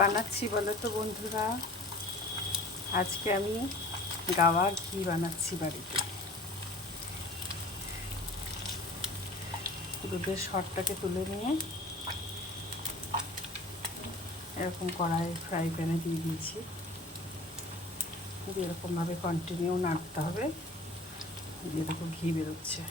বানাচ্ছি বলো তো বন্ধুরা? আজকে আমি গাওয়া ঘি বানাচ্ছি বাড়িতে। দুধের সরটাকে তুলে নিয়ে এরকম কড়াই ফ্রাই প্যানে দিয়ে দিয়েছি। এরকমভাবে কন্টিনিউ নাড়তে হবে। দিয়ে দেখো ঘি বেরোচ্ছে।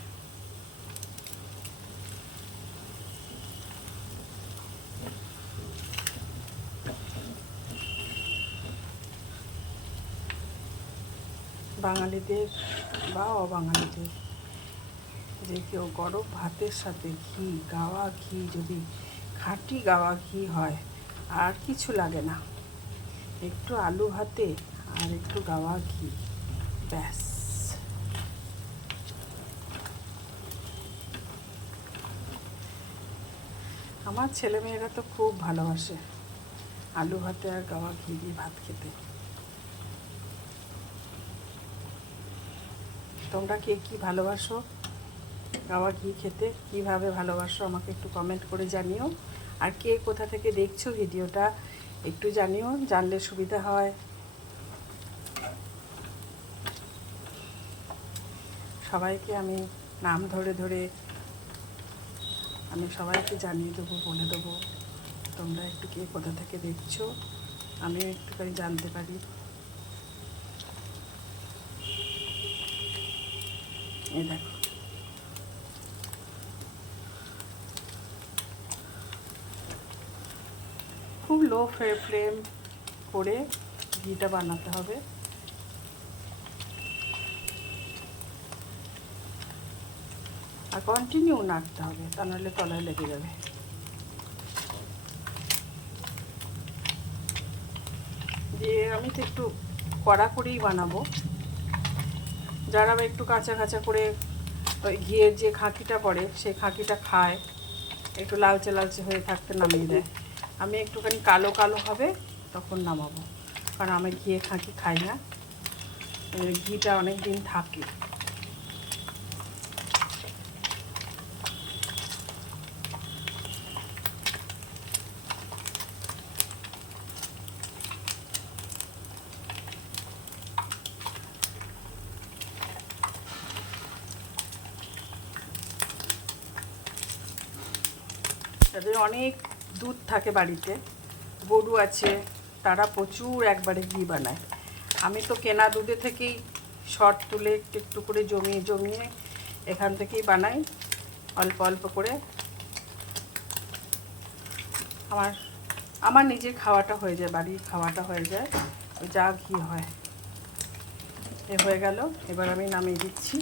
বাঙালিদের বা অবাঙালিদের যে কেউ গরম ভাতের সাথে ঘি, গাওয়া ঘি, যদি খাঁটি গাওয়া ঘি হয় আর কিছু লাগে না। একটু আলু ভাতে আর একটু গাওয়া ঘি, ব্যাস। আমার ছেলেমেয়েরা তো খুব ভালোবাসে আলু ভাতে আর গাওয়া ঘি দিয়ে ভাত খেতে। তোমরা কে কী ভালোবাসো গাওয়া ঘি খেতে? কীভাবে ভালোবাসো আমাকে একটু কমেন্ট করে জানিও। আর কে কোথা থেকে দেখছো ভিডিওটা একটু জানিও, জানলে সুবিধা হয়। সবাইকে আমি নাম ধরে ধরে আমি সবাইকে জানিয়ে দেবো, বলে দেবো। তোমরা একটু কে কোথা থেকে দেখছো আমিও একটুখানি জানতে পারি। এই দেখো, খুব লো ফ্লেম করে ঘিটা বানাতে হবে। আর কন্টিনিউ নাড়তে হবে, তা নাহলে তলায় লেগে যাবে। দিয়ে আমি তো একটু কড়া করেই বানাবো। যারা একটু কাঁচা কাঁচা করে ওই ঘিয়ের যে খাঁকিটা পড়ে সেই খাঁকিটা খায়, একটু লালচে লালচে হয়ে থাকতে নামিয়ে দেয়। আমি একটুখানি কালো কালো হবে তখন নামাবো, কারণ আমি ঘিয়ে খাঁকি খাই না। ঘিটা অনেক দিন থাকে। তাদের অনেক দুধ থাকে বাড়িতে, গরু আছে, তারা প্রচুর একবারে ঘি বানায়। আমি তো কেনা দুধে থেকেই শর্ট তুলে একটু একটু করে জমিয়ে জমিয়ে এখান থেকেই বানাই, অল্প অল্প করে। আমার নিজের খাওয়াটা হয়ে যায়, বাড়ির খাওয়াটা হয়ে যায়, যা ঘি হয়। এ হয়ে গেল, এবার আমি নামিয়ে দিচ্ছি।